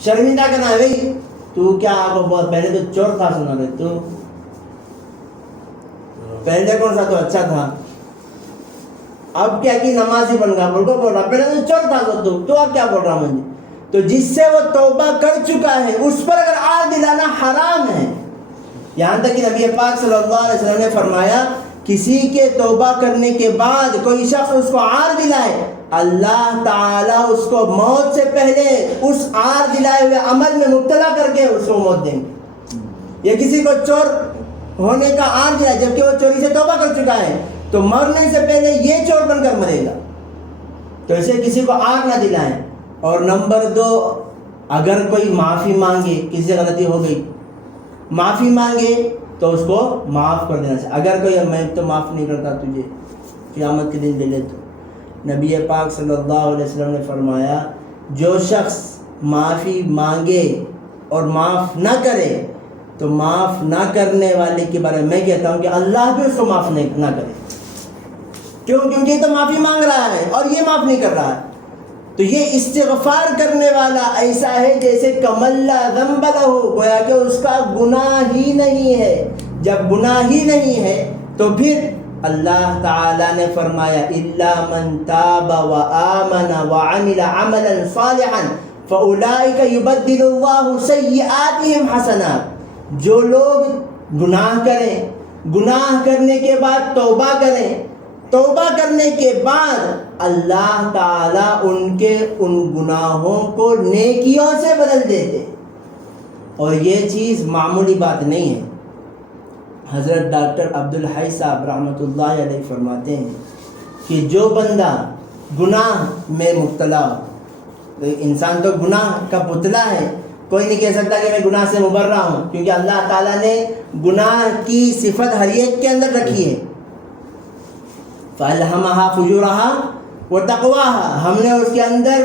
شرمندہ کرنا ہے، بھائی تو کیا بہت پہلے تو چور تھا، سنا رہے تو پہلے کون سا تو اچھا تھا، اب کیا کہ نمازی بن گیا، بول رہا پہلے تو چور تھا تو اب کیا بول رہا مجھے؟ تو جس سے وہ توبہ کر چکا ہے اس پر اگر عار دلانا حرام ہے۔ یہاں تک کہ نبی پاک صلی اللہ علیہ وسلم نے فرمایا کسی کے توبہ کرنے کے بعد کوئی شخص اس کو عار دلائے اللہ تعالیٰ اس کو موت سے پہلے اس عار دلائے ہوئے عمل میں مبتلا کر کے اس کو موت دیں گے. یا کسی کو چور ہونے کا عار دلائے جبکہ وہ چوری سے توبہ کر چکا ہے تو مرنے سے پہلے یہ چور بن کر مرے گا. تو اسے کسی کو عار نہ دلائیں. اور نمبر 2، اگر کوئی معافی مانگے، کسی سے غلطی ہو گئی، معافی مانگے تو اس کو معاف کر دینا چاہیے. اگر کوئی میں تو معاف نہیں کرتا تجھے، قیامت کے دن لے لے. تو نبی پاک صلی اللہ علیہ وسلم نے فرمایا جو شخص معافی مانگے اور معاف نہ کرے تو معاف نہ کرنے والے کے بارے میں کہتا ہوں کہ اللہ بھی اس کو معاف نہ کرے. کیوں؟ کیونکہ یہ تو معافی مانگ رہا ہے اور یہ معاف نہیں کر رہا ہے. تو یہ استغفار کرنے والا ایسا ہے جیسے کمل لا ذنب لہ، گویا کہ اس کا گناہ ہی نہیں ہے. جب گناہ ہی نہیں ہے تو پھر اللہ تعالیٰ نے فرمایا الا من تاب وآمن وعمل عملا صالحا فاولئک یبدل اللہ سیئاتہم حسنات. جو لوگ گناہ کریں، گناہ کرنے کے بعد توبہ کریں، توبہ کرنے کے بعد اللہ تعالیٰ ان کے ان گناہوں کو نیکیوں سے بدل دیتے. اور یہ چیز معمولی بات نہیں ہے. حضرت ڈاکٹر عبدالحی صاحب رحمۃ اللہ علیہ فرماتے ہیں کہ جو بندہ گناہ میں مبتلا ہو، انسان تو گناہ کا پتلا ہے، کوئی نہیں کہہ سکتا کہ میں گناہ سے مبرہ ہوں، کیونکہ اللہ تعالیٰ نے گناہ کی صفت ہر ایک کے اندر رکھی ہے. فَأَلْهَمَهَا فُجُورَهَا وَتَقْوَاهَا، ہم نے اس کے اندر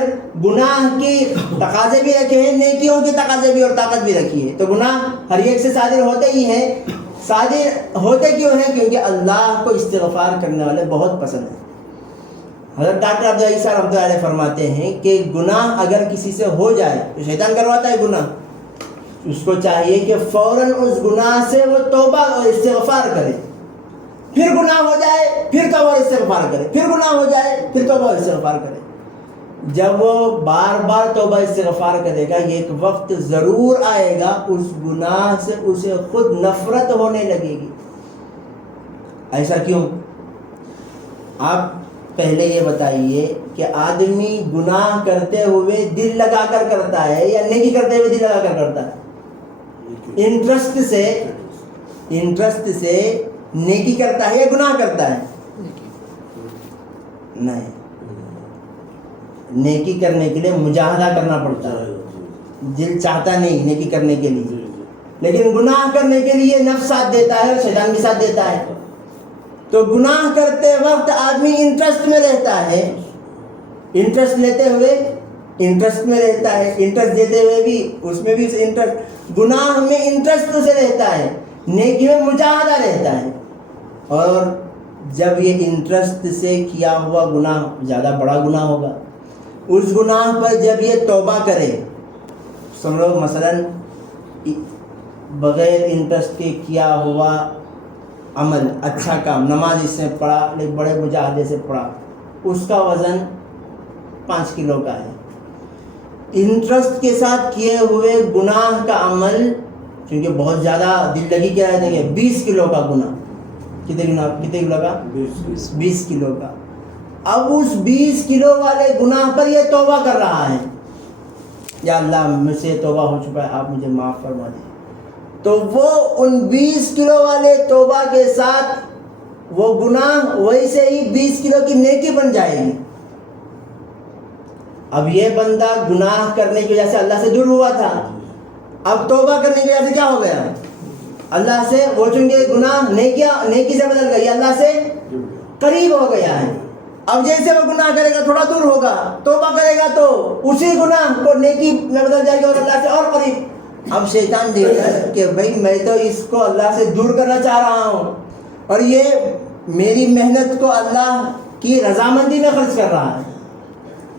گناہ کی تقاضے بھی رکھے ہیں، نیکیوں کے تقاضے بھی اور طاقت بھی رکھی ہے. تو گناہ ہر ایک سے صادر ہوتے ہی ہیں. صادر ہوتے کیوں ہیں؟ کیونکہ اللہ کو استغفار کرنے والے بہت پسند ہیں. حضرت ڈاکٹر عبدالحی صاحب رحمۃ اللہ علیہ فرماتے ہیں کہ گناہ اگر کسی سے ہو جائے تو شیطان کرواتا ہے گناہ، اس کو چاہیے کہ فوراً اس گناہ سے وہ توبہ اور استغفار کرے. پھر گناہ ہو جائے پھر توبہ اور استغفار کرے، پھر گناہ ہو جائے پھر توبہ اور استغفار کرے. جب وہ بار بار توبہ استغفار کرے گا، ایک وقت ضرور آئے گا اس گناہ سے اسے خود نفرت ہونے لگے گی. ایسا کیوں؟ آپ پہلے یہ بتائیے کہ آدمی گناہ کرتے ہوئے دل لگا کر کرتا ہے یا نیکی کرتے ہوئے دل لگا کر کرتا ہے؟ انٹرسٹ سے نیکی کرتا ہے یا گناہ کرتا ہے؟ نہیں، نیکی کرنے کے لیے مجاہدہ کرنا پڑتا ہے. دل چاہتا نہیں نیکی کرنے کے لیے، لیکن گناہ کرنے کے لیے نفس ساتھ دیتا ہے اور شیطان بھی ساتھ دیتا ہے. تو گناہ کرتے وقت آدمی انٹرسٹ میں رہتا ہے، انٹرسٹ لیتے ہوئے انٹرسٹ میں رہتا ہے، انٹرسٹ دیتے ہوئے بھی اس میں بھی انٹرسٹ. گناہ میں انٹرسٹ سے رہتا ہے، نیکی میں مجاہدہ رہتا ہے. اور جب یہ انٹرسٹ سے کیا ہوا گناہ زیادہ بڑا گناہ ہوگا، اس گناہ پر جب یہ توبہ کرے، سمجھو مثلاً بغیر انٹرسٹ کے کیا ہوا عمل، اچھا کام، نماز اس نے پڑھا لیکن بڑے مجاہدے سے پڑھا، اس کا وزن 5 کلو کا ہے. انٹرسٹ کے ساتھ کیے ہوئے گناہ کا عمل کیونکہ بہت زیادہ دل لگی کے رہتے ہیں، 20 کلو کا گناہ. کتنے کلو کا؟ 20 کلو کا. اب اس 20 کلو والے گناہ پر یہ توبہ کر رہا ہے، یا اللہ مجھ سے توبہ ہو چکا ہے، آپ مجھے معاف فرما دیں. تو وہ ان 20 کلو والے توبہ کے ساتھ وہ گناہ ویسے ہی 20 کلو کی نیکی بن جائے گی. اب یہ بندہ گناہ کرنے کی وجہ سے اللہ سے دور ہوا تھا، اب توبہ کرنے کی وجہ سے کیا ہو گیا؟ اللہ سے وہ چونکہ گناہ نیکی سے بدل گئی، اللہ سے قریب ہو گیا ہے. اب جیسے وہ گناہ کرے گا تھوڑا دور ہوگا، توبہ کرے گا تو اسی گناہ کو نیکی میں بدل جائے گا اور اللہ سے اور قریب. اب شیطان دیکھتا ہے کہ بھائی میں تو اس کو اللہ سے دور کرنا چاہ رہا ہوں اور یہ میری محنت کو اللہ کی رضامندی میں خرچ کر رہا ہے.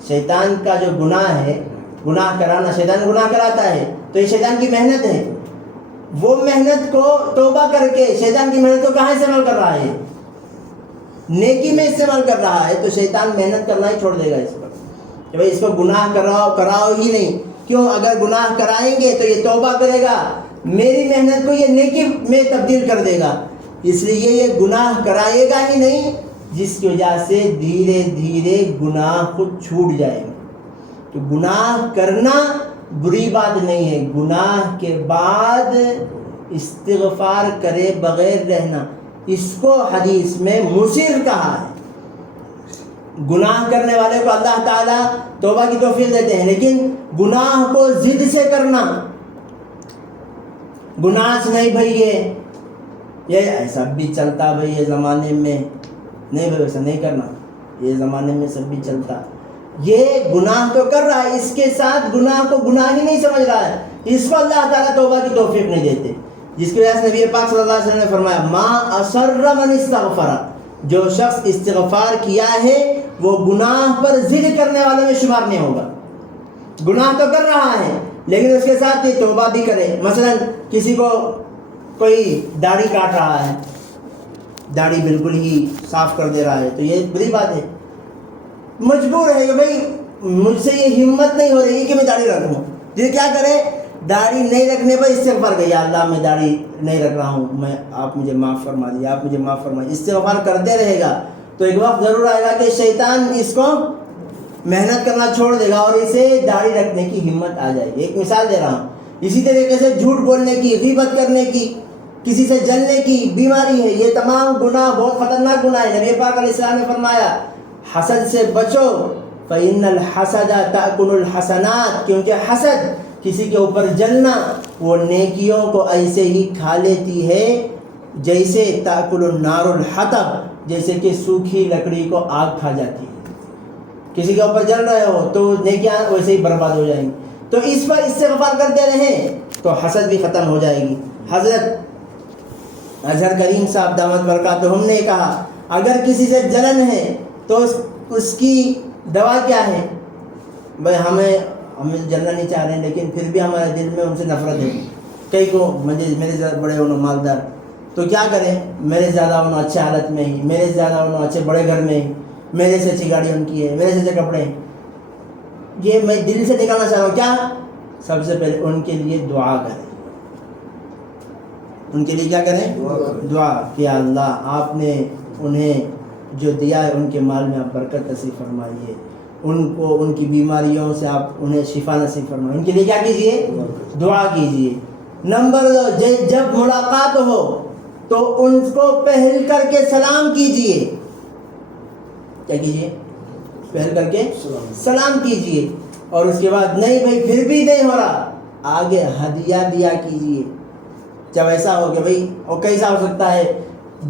شیطان کا جو گناہ ہے، گناہ کرانا، شیطان گناہ کراتا ہے تو یہ شیطان کی محنت ہے. وہ محنت کو توبہ کر کے شیطان کی محنت کو کہاں استعمال کر رہا ہے؟ نیکی میں استعمال کر رہا ہے. تو شیطان محنت کرنا ہی چھوڑ دے گا اس پر کہ بھائی اس کو گناہ کراؤ ہی نہیں. کیوں؟ اگر گناہ کرائیں گے تو یہ توبہ کرے گا، میری محنت کو یہ نیکی میں تبدیل کر دے گا، اس لیے یہ گناہ کرائے گا ہی نہیں جس کی وجہ سے دھیرے دھیرے گناہ خود چھوٹ جائے گا. تو گناہ کرنا بری بات نہیں ہے، گناہ کے بعد استغفار کرے بغیر رہنا، اس کو حدیث میں مصر کہا ہے. گناہ کرنے والے کو اللہ تعالیٰ توبہ کی توفیق دیتے ہیں، لیکن گناہ کو ضد سے کرنا، گناہ سے نہیں بھائی یہ ایسا بھی چلتا بھائی یہ زمانے میں، نہیں بھائی ویسا نہیں کرنا، یہ زمانے میں سب بھی چلتا، یہ گناہ تو کر رہا ہے، اس کے ساتھ گناہ کو گناہ ہی نہیں سمجھ رہا ہے، اس کو اللہ تعالیٰ توبہ کی توفیق نہیں دیتے. جس کی وجہ سے نبی پاک صلی اللہ علیہ وسلم نے فرمایا ما اصر من استغفر، جو شخص استغفار کیا ہے وہ گناہ پر ضد کرنے والوں میں شمار نہیں ہوگا. گناہ تو کر رہا ہے لیکن اس کے ساتھ یہ توبہ بھی کرے. مثلا کسی کو کوئی داڑھی کاٹ رہا ہے، داڑھی بالکل ہی صاف کر دے رہا ہے، تو یہ بری بات ہے، مجبور ہے کہ بھائی مجھ سے یہ ہمت نہیں ہو رہی کہ میں داڑھی رکھوں. یہ کیا کرے؟ داڑھی نہیں رکھنے پر استغفار کرے، یا اللہ میں داڑھی نہیں رکھ رہا ہوں، میں آپ مجھے معاف فرما دیجیے، آپ مجھے معاف فرمائیے. استغفار کرتے رہے گا تو ایک وقت ضرور آئے گا کہ شیطان اس کو محنت کرنا چھوڑ دے گا اور اسے داڑھی رکھنے کی ہمت آ جائے گی. ایک مثال دے رہا ہوں. اسی طریقے سے جھوٹ بولنے کی، غیبت کرنے کی، کسی سے جلنے کی بیماری ہے، یہ تمام گناہ بہت خطرناک گناہ ہے. نبی پاک علیہ السلام نے فرمایا حسد سے بچو، فَإِنَّ الْحَسَدَ تَأْكُلُ الْحَسَنَاتِ، کیونکہ حسد، کسی کے اوپر جلنا، وہ نیکیوں کو ایسے ہی کھا لیتی ہے جیسے تأکل النار الحطب، جیسے کہ سوکھی لکڑی کو آگ کھا جاتی ہے. کسی کے اوپر جل رہے ہو تو نیکیاں ویسے ہی برباد ہو جائیں گی. تو اس پر استغفار کرتے رہیں تو حسد بھی ختم ہو جائے گی. حضرت اظہر کریم صاحب دامت برکاتہم نے کہا اگر کسی سے جلن ہے تو اس کی دوا کیا ہے؟ بھائی ہمیں جلنا نہیں چاہ رہے ہیں لیکن پھر بھی ہمارے دل میں ان سے نفرت ہے. کئی کو میرے سے بڑے ہونا مالدار، تو کیا کریں؟ میرے سے زیادہ انہوں اچھے حالت میں ہی، میرے سے زیادہ انہوں اچھے بڑے گھر میں ہی، میرے سے اچھی گاڑی ان کی ہے، میرے سے اچھے کپڑے ہیں. یہ میں دل سے نکالنا چاہ رہا ہوں. کیا؟ سب سے پہلے ان کے لیے دعا کریں. ان کے لیے کیا کریں؟ دعا کہ اللہ آپ نے انہیں جو دیا ہے ان کے مال میں آپ برکت نصیب فرمائیے، ان کو ان کی بیماریوں سے آپ انہیں شفا نصیب فرمائیے. ان کے لیے کیا کیجئے؟ دعا کیجئے. نمبر 2، جب ملاقات ہو تو ان کو پہل کر کے سلام کیجئے. کیا کیجئے؟ پہل کر کے سلام کیجئے. اور اس کے بعد نہیں بھائی پھر بھی نہیں ہو رہا، آگے ہدیہ دیا کیجئے. جب ایسا ہو کہ بھائی اور کیسا ہو سکتا ہے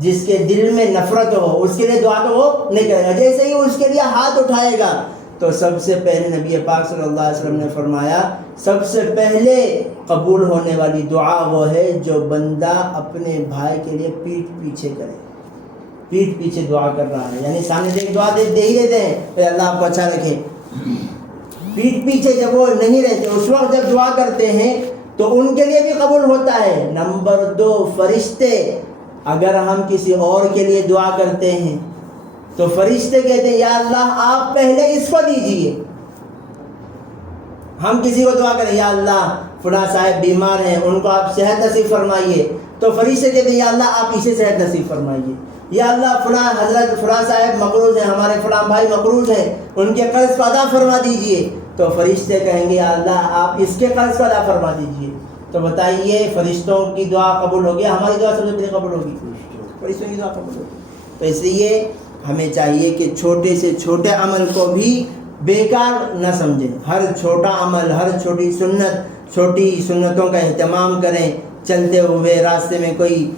جس کے دل میں نفرت ہو، اس کے لیے دعا تو وہ نہیں کرے گا. جیسے ہی اس کے لیے ہاتھ اٹھائے گا تو سب سے پہلے نبی پاک صلی اللہ علیہ وسلم نے فرمایا سب سے پہلے قبول ہونے والی دعا وہ ہے جو بندہ اپنے بھائی کے لیے پیٹھ پیچھے کرے. پیٹھ پیچھے دعا کر رہا ہے، یعنی سامنے دیکھ دعا دے ہی دیتے ہیں اے اللہ آپ کو اچھا رکھے. پیٹھ پیچھے جب وہ نہیں رہتے، اس وقت جب دعا کرتے ہیں تو ان کے لیے بھی قبول ہوتا ہے. نمبر 2، فرشتے، اگر ہم کسی اور کے لیے دعا کرتے ہیں تو فرشتے کہتے ہیں یا اللہ آپ پہلے اس کو دیجئے. ہم کسی کو دعا کریں یا اللہ فلاں صاحب بیمار ہیں ان کو آپ صحت نصیب فرمائیے، تو فرشتے کہتے ہیں یا اللہ آپ اسے صحت نصیب فرمائیے. یا اللہ فلاں حضرت فلاں صاحب مقروض ہیں، ہمارے فلاں بھائی مقروض ہیں، ان کے قرض کو ادا فرما دیجئے، تو فرشتے کہیں گے یا اللہ آپ اس کے قرض کو ادا فرما دیجئے. تو بتائیے فرشتوں کی دعا قبول ہوگی، ہماری دعا سب سے پہلے قبول ہوگی؟ فرشتوں کی دعا قبول ہوگی. تو اس لیے ہمیں چاہیے کہ چھوٹے سے چھوٹے عمل کو بھی بیکار نہ سمجھیں. ہر چھوٹا عمل، ہر چھوٹی سنت، چھوٹی سنتوں کا اہتمام کریں. چلتے ہوئے راستے میں کوئی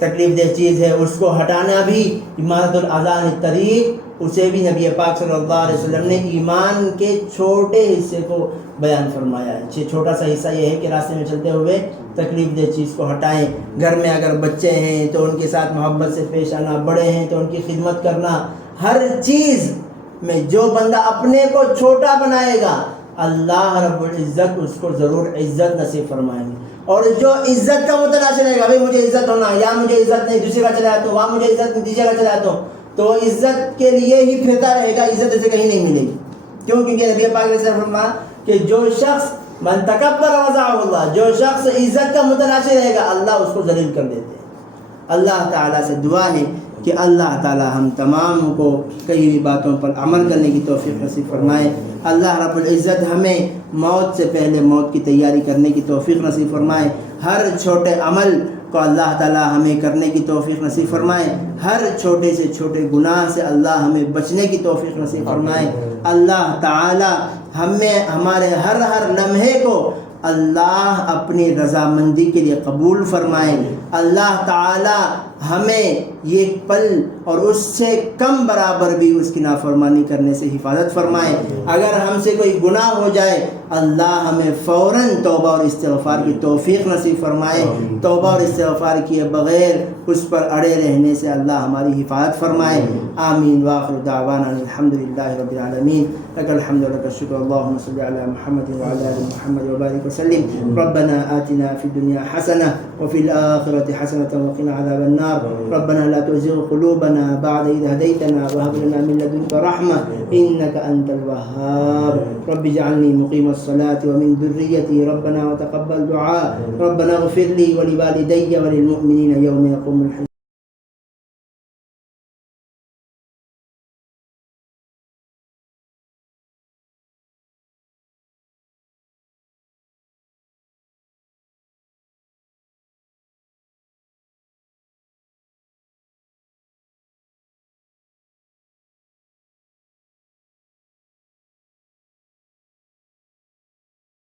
تکلیف دہ چیز ہے اس کو ہٹانا بھی امارت الاذان الطریق، اسے بھی نبی پاک صلی اللہ علیہ وسلم نے ایمان کے چھوٹے حصے کو بیان فرمایا ہے. چھوٹا سا حصہ یہ ہے کہ راستے میں چلتے ہوئے تکلیف دہ چیز کو ہٹائیں. گھر میں اگر بچے ہیں تو ان کے ساتھ محبت سے پیش آنا، بڑے ہیں تو ان کی خدمت کرنا. ہر چیز میں جو بندہ اپنے کو چھوٹا بنائے گا اللہ رب العزت اس کو ضرور عزت نصیب فرمائیں گے. اور جو عزت کا متلاشی رہے گا بھائی مجھے عزت ہونا، یا مجھے عزت نہیں دوسرے کا چلا جاتا ہوں، وہاں مجھے عزت نہیں تیسرے کا چلا جاتا ہوں، تو عزت کے لیے ہی پھرتا رہے گا، عزت اسے کہیں نہیں ملے گی. کیوں؟ کیونکہ نبی پاک نے فرمایا کہ جو شخص من تکبر وضعه اللہ، جو شخص عزت کا متلاشی رہے گا اللہ اس کو ذلیل کر دیتے ہیں. اللہ تعالیٰ سے دعا ہے کہ اللہ تعالیٰ ہم تمام کو کئی ہوئی باتوں پر عمل کرنے کی توفیق نصیب فرمائے. اللہ رب العزت ہمیں موت سے پہلے موت کی تیاری کرنے کی توفیق نصیب فرمائے. ہر چھوٹے عمل کو اللہ تعالیٰ ہمیں کرنے کی توفیق نصیب فرمائے. ہر چھوٹے سے چھوٹے گناہ سے اللہ ہمیں بچنے کی توفیق نصیب فرمائے. اللہ تعالیٰ ہمیں ہمارے ہر لمحے کو اللہ اپنی رضامندی کے لیے قبول فرمائے. اللہ تعالیٰ ہمیں یہ پل اور اس سے کم برابر بھی اس کی نافرمانی کرنے سے حفاظت فرمائے. اگر ہم سے کوئی گناہ ہو جائے اللہ ہمیں فوراً توبہ اور استغفار کی توفیق نصیب فرمائے. توبہ اور استغفار کیے بغیر اس پر اڑے رہنے سے اللہ ہماری حفاظت فرمائے. آمین. وآخر دعوانا الحمدللہ رب العالمین. لک الحمد ولک الشکر. اللہم صل علی محمد وعلی آل محمد وبارک وسلم. ربنا آتنا فی الدنیا حسنہ وفی الآخرۃ حسنۃ وقنا عذاب النار. ربنا لا تزغ قلوبنا بعد إذ هديتنا وهب لنا من لدنك رحمة إنك أنت الوهاب. رب اجعلني مقيم الصلاة ومن ذريتي ربنا وتقبل دعاء. ربنا اغفر لي ولوالدي وللمؤمنين يوم يقوم الحساب.